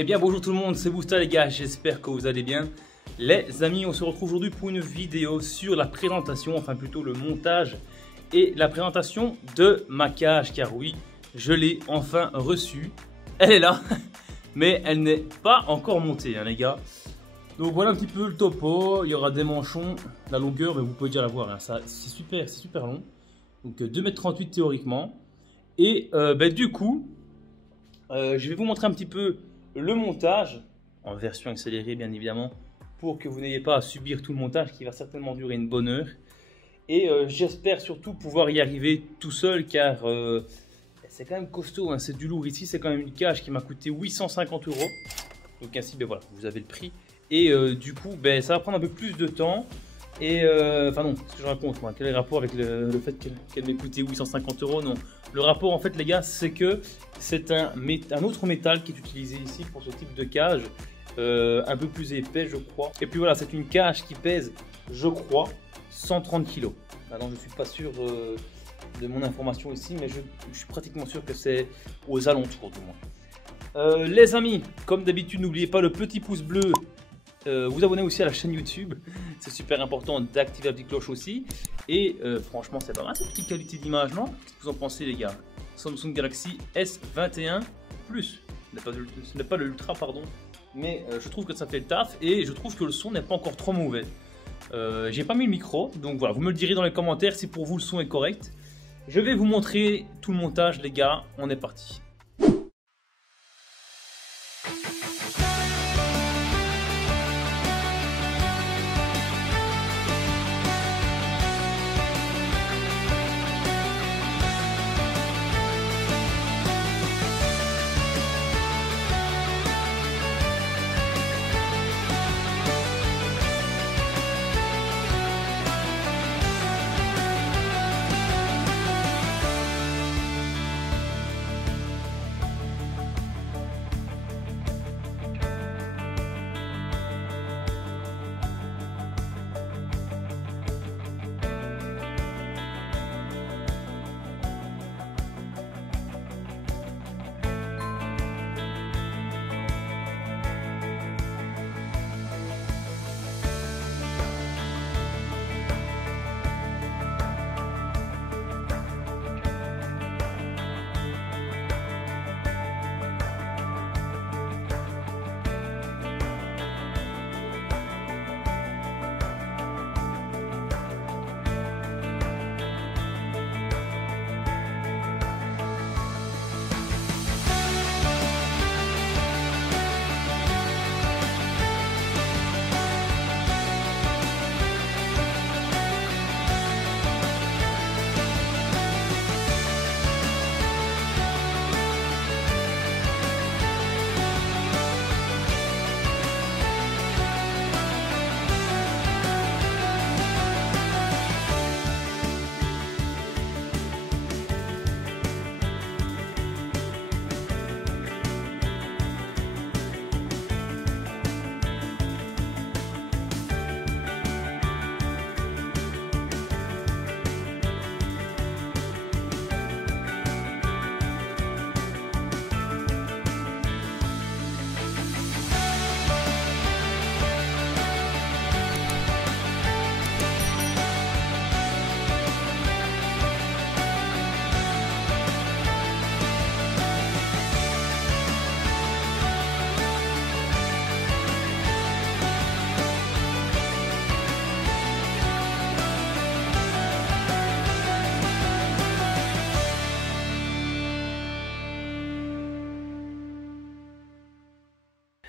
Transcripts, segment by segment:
Eh bien bonjour tout le monde, c'est Bousta les gars, j'espère que vous allez bien. Les amis, on se retrouve aujourd'hui pour une vidéo sur la présentation, enfin plutôt le montage et la présentation de ma cage. Car oui, je l'ai enfin reçue, elle est là, mais elle n'est pas encore montée hein, les gars. Donc voilà un petit peu le topo, il y aura des manchons, la longueur, mais vous pouvez déjà la voir, hein, c'est super long. Donc 2,38 m théoriquement. Et du coup, je vais vous montrer un petit peu le montage, en version accélérée bien évidemment, pour que vous n'ayez pas à subir tout le montage qui va certainement durer une bonne heure. Et j'espère surtout pouvoir y arriver tout seul car c'est quand même costaud, hein, c'est du lourd. Ici c'est quand même une cage qui m'a coûté 850 €. Donc ainsi, ben voilà, vous avez le prix. Et du coup, ça va prendre un peu plus de temps. Et enfin non, ce que je raconte moi, quel est le rapport avec le fait qu'elle m'ait coûté 850 €? Non, le rapport en fait les gars, c'est que c'est un autre métal qui est utilisé ici pour ce type de cage, un peu plus épais je crois. Et puis voilà, c'est une cage qui pèse, je crois, 130 kg. Alors je suis pas sûr de mon information ici, mais je suis pratiquement sûr que c'est aux alentours du moins. Les amis, comme d'habitude, n'oubliez pas le petit pouce bleu. Vous abonnez aussi à la chaîne YouTube, c'est super important d'activer la petite cloche aussi. Et franchement, c'est pas mal cette petite qualité d'image, non? Qu'est-ce que vous en pensez, les gars? Samsung Galaxy S21 Plus, ce n'est pas le Ultra, pardon, mais je trouve que ça fait le taf et je trouve que le son n'est pas encore trop mauvais. J'ai pas mis le micro, donc voilà, vous me le direz dans les commentaires si pour vous le son est correct. Je vais vous montrer tout le montage, les gars, on est parti.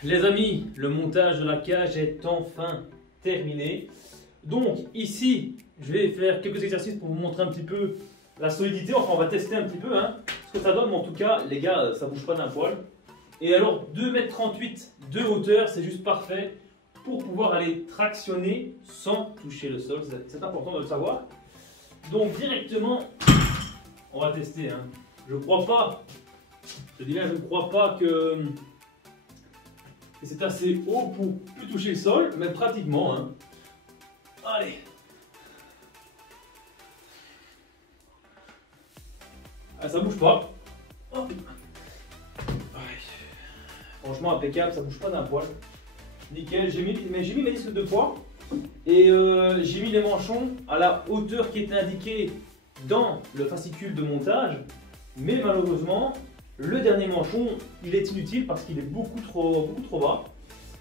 Les amis, le montage de la cage est enfin terminé. Donc ici, je vais faire quelques exercices pour vous montrer un petit peu la solidité. Enfin, on va tester un petit peu hein, ce que ça donne. Mais en tout cas, les gars, ça bouge pas d'un poil. Et alors, 2,38 m de hauteur, c'est juste parfait pour pouvoir aller tractionner sans toucher le sol. C'est important de le savoir. Donc directement, on va tester. Hein. Je crois pas, je dis bien, je ne crois pas que c'est assez haut pour plus toucher le sol, mais pratiquement. Hein. Allez. Ah, ça bouge pas. Hop. Franchement impeccable, ça bouge pas d'un poil. Nickel, j'ai mis mes disques de poids et j'ai mis les manchons à la hauteur qui était indiquée dans le fascicule de montage. Mais malheureusement, le dernier manchon, il est inutile parce qu'il est beaucoup trop bas.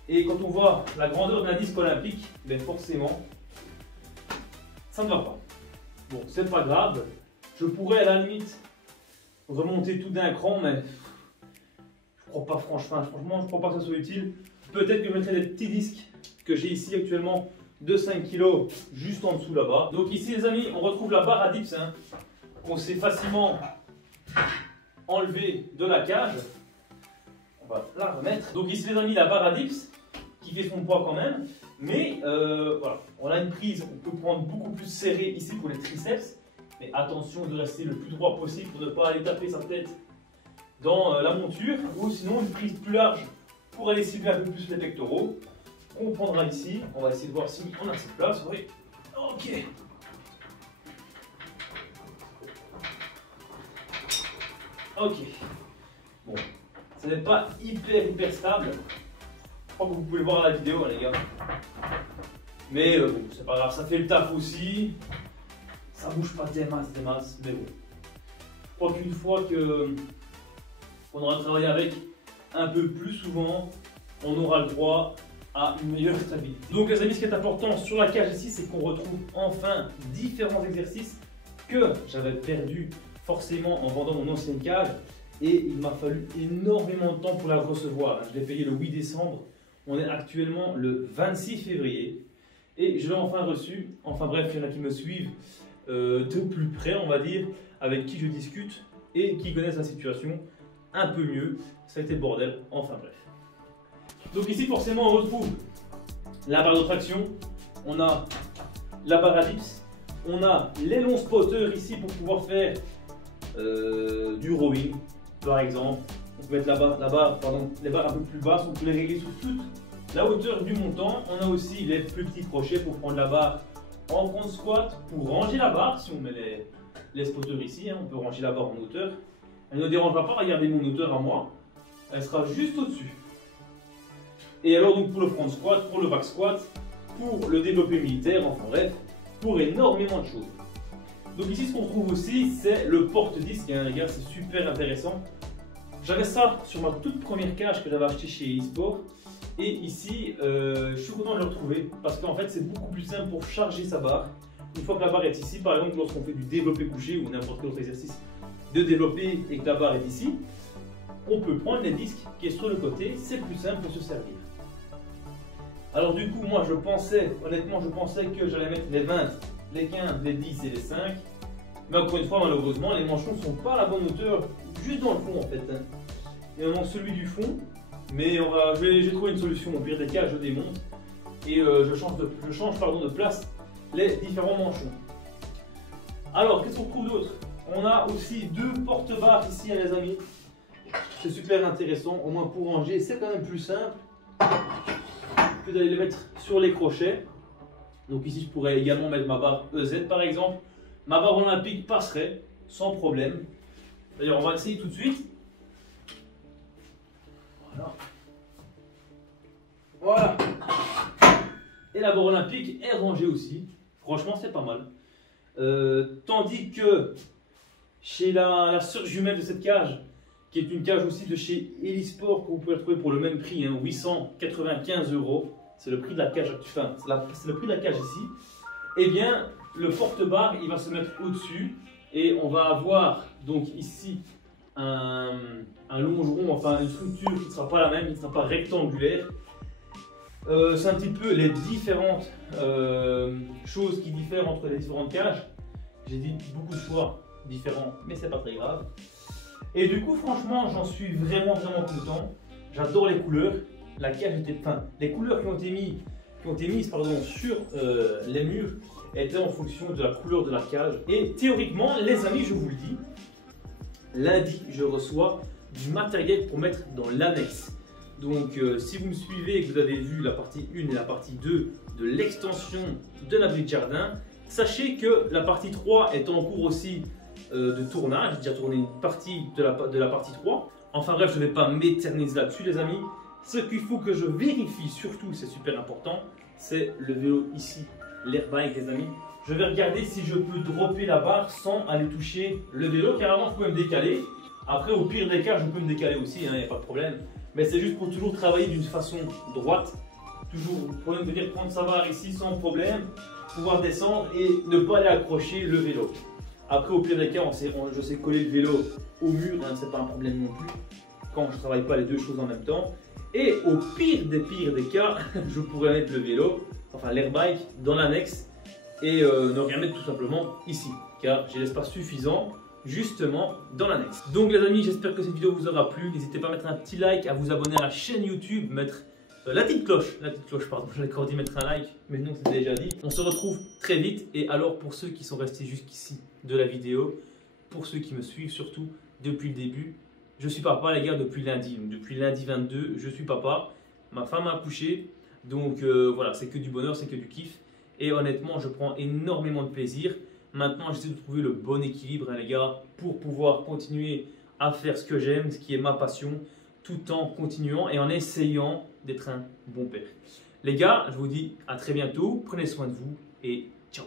Et quand on voit la grandeur d'un disque olympique, ben forcément, ça ne va pas. Bon, c'est pas grave. Je pourrais à la limite remonter tout d'un cran, mais je crois pas franchement, je crois pas que ça soit utile. Peut-être que je mettrai des petits disques que j'ai ici actuellement de 5 kg juste en dessous là-bas. Donc ici les amis, on retrouve la barre à dips qu'on sait facilement enlever de la cage. On va la remettre. Donc ici les amis, la barre à dips qui fait son poids quand même. Mais voilà, on a une prise, on peut prendre beaucoup plus serré ici pour les triceps. Mais attention de rester le plus droit possible pour ne pas aller taper sa tête dans la monture. Ou sinon une prise plus large pour aller cibler un peu plus les pectoraux. On prendra ici, on va essayer de voir si on a cette place. Oui, ok. Ok. Bon, ça n'est pas hyper stable. Je crois que vous pouvez voir la vidéo, les gars. Mais bon, c'est pas grave, ça fait le taf aussi. Ça bouge pas des masses, mais bon. Je crois qu'une fois qu'on aura travaillé avec un peu plus souvent, on aura le droit à une meilleure stabilité. Donc les amis, ce qui est important sur la cage ici, c'est qu'on retrouve enfin différents exercices que j'avais perdu forcément en vendant mon ancienne cage, et il m'a fallu énormément de temps pour la recevoir. Je l'ai payé le 8 décembre, on est actuellement le 26 février et je l'ai enfin reçu. Enfin bref, il y en a qui me suivent de plus près, on va dire, avec qui je discute et qui connaissent la situation un peu mieux. Ça a été le bordel, enfin bref. Donc ici forcément on retrouve la barre de traction, on a la barre à dips, on a les longs spotters ici pour pouvoir faire du rowing par exemple. On peut mettre les barres un peu plus basses, on peut les régler sous toute la hauteur du montant. On a aussi les plus petits crochets pour prendre la barre en front squat, pour ranger la barre. Si on met les spotters ici, on peut ranger la barre en hauteur. Elle ne dérangera pas, regardez mon hauteur à moi, elle sera juste au-dessus. Et alors donc pour le front squat, pour le back squat, pour le développé militaire, enfin bref, pour énormément de choses. Donc ici ce qu'on trouve aussi, c'est le porte-disque, les gars, c'est super intéressant. J'avais ça sur ma toute première cage que j'avais acheté chez eSport. Et ici, je suis content de le retrouver parce qu'en fait c'est beaucoup plus simple pour charger sa barre. Une fois que la barre est ici, par exemple lorsqu'on fait du développé couché ou n'importe quel autre exercice de développé et que la barre est ici, on peut prendre les disques qui est sur le côté, c'est plus simple pour se servir. Alors du coup, moi honnêtement je pensais que j'allais mettre les 20, les 15, les 10 et les 5. Mais encore une fois, malheureusement, les manchons ne sont pas à la bonne hauteur, juste dans le fond en fait. Il me manque celui du fond, mais j'ai trouvé une solution. Au pire des cas, je démonte et je change de place les différents manchons. Alors, qu'est-ce qu'on trouve d'autre? On a aussi deux porte-barres ici, les amis. C'est super intéressant, au moins pour ranger. C'est quand même plus simple que d'aller les mettre sur les crochets. Donc ici, je pourrais également mettre ma barre EZ par exemple. Ma barre olympique passerait sans problème. D'ailleurs, on va essayer tout de suite. Voilà. Et la barre olympique est rangée aussi. Franchement, c'est pas mal. Tandis que chez la sœur jumelle de cette cage, qui est une cage aussi de chez Elisport, que vous pouvez trouver pour le même prix, 895 €. C'est le prix de la cage, enfin, c'est le prix de la cage ici. Eh bien, le porte-barre, il va se mettre au-dessus et on va avoir donc ici un longeron, enfin une structure qui ne sera pas la même, qui ne sera pas rectangulaire. C'est un petit peu les différentes choses qui diffèrent entre les différentes cages. J'ai dit beaucoup de fois différents, mais c'est pas très grave. Et du coup, franchement, j'en suis vraiment content. J'adore les couleurs. La cage était, enfin, les couleurs qui ont été mises sur les murs étaient en fonction de la couleur de la cage. Et théoriquement, les amis, je vous le dis, lundi, je reçois du matériel pour mettre dans l'annexe. Donc, si vous me suivez et que vous avez vu la partie 1 et la partie 2 de l'extension de l'abri de jardin, sachez que la partie 3 est en cours aussi de tournage. J'ai déjà tourné une partie de la partie 3. Enfin bref, je ne vais pas m'éterniser là-dessus, les amis. Ce qu'il faut que je vérifie surtout, c'est super important, c'est le vélo ici, l'airbag les amis. Je vais regarder si je peux dropper la barre sans aller toucher le vélo. Carrément, je peux me décaler. Après, au pire des cas, je peux me décaler aussi, il n'y a pas de problème. Mais c'est juste pour toujours travailler d'une façon droite. Toujours, pour venir prendre sa barre ici sans problème, pouvoir descendre et ne pas aller accrocher le vélo. Après, au pire des cas, je sais coller le vélo au mur, hein, c'est pas un problème non plus. Quand je ne travaille pas les deux choses en même temps. Et au pire des cas, je pourrais mettre le vélo, enfin l'airbike, dans l'annexe et ne rien mettre tout simplement ici, car j'ai l'espace suffisant justement dans l'annexe. Donc les amis, j'espère que cette vidéo vous aura plu. N'hésitez pas à mettre un petit like, à vous abonner à la chaîne YouTube, mettre la petite cloche, pardon, j'avais encore dit mettre un like, mais non, c'était déjà dit. On se retrouve très vite. Et alors, pour ceux qui sont restés jusqu'ici de la vidéo, pour ceux qui me suivent surtout depuis le début, je suis papa les gars depuis lundi. Depuis lundi 22, je suis papa. Ma femme a accouché. Donc voilà, c'est que du bonheur, c'est que du kiff. Et honnêtement, je prends énormément de plaisir. Maintenant, j'essaie de trouver le bon équilibre, hein, les gars, pour pouvoir continuer à faire ce que j'aime, ce qui est ma passion, tout en continuant et en essayant d'être un bon père. Les gars, je vous dis à très bientôt. Prenez soin de vous et ciao.